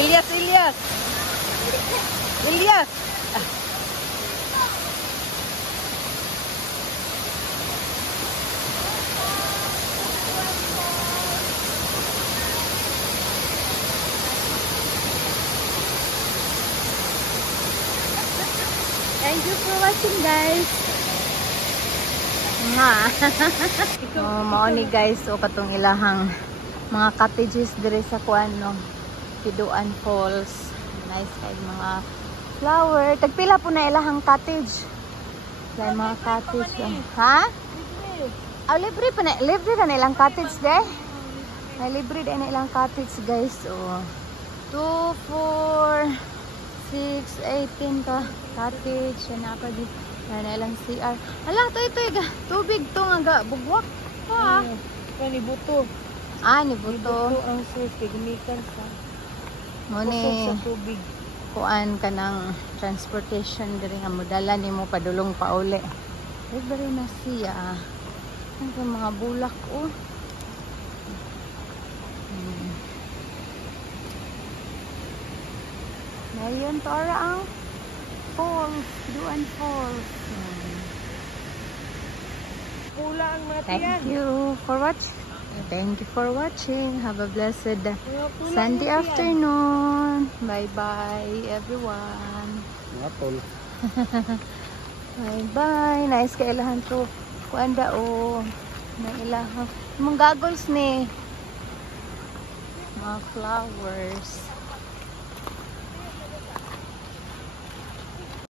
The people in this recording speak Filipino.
Ilyas, Ilyas. Ilyas. Thank you for watching, guys. Mao ni guys, o katong ilahang mga cottages dire sa kuan no. Piduan Falls. Nice kay mga flower. Tagpila po na ilahang cottage. Kay mga cottage. Ha? Ah, libre pa na. Libre na ilang cottage de. Ay libre din na ilang cottage guys. Oh. 2, 4, 6, 18 ka cottage. Yan na pa di. Yan na ilang CR. Ala, ito tubig to nga bugwak. Ha? Ni buto. Ah, ni buto. Ang source gamitan sa Muni sa tubig. kuan ka ng transportation diri nga modala nimo padulong pauli. Libre na siya. Ang mga bulak oh. Ngayon tora ang falls, Duan Falls. Pula ang mga Thank tiyan. you for watching. Thank you for watching. Have a blessed Sunday afternoon. Bye-bye, everyone. Bye-bye. Nice ka ilahan to. Kuanda o. Na ilahan. Mga goggles ni. Mga flowers.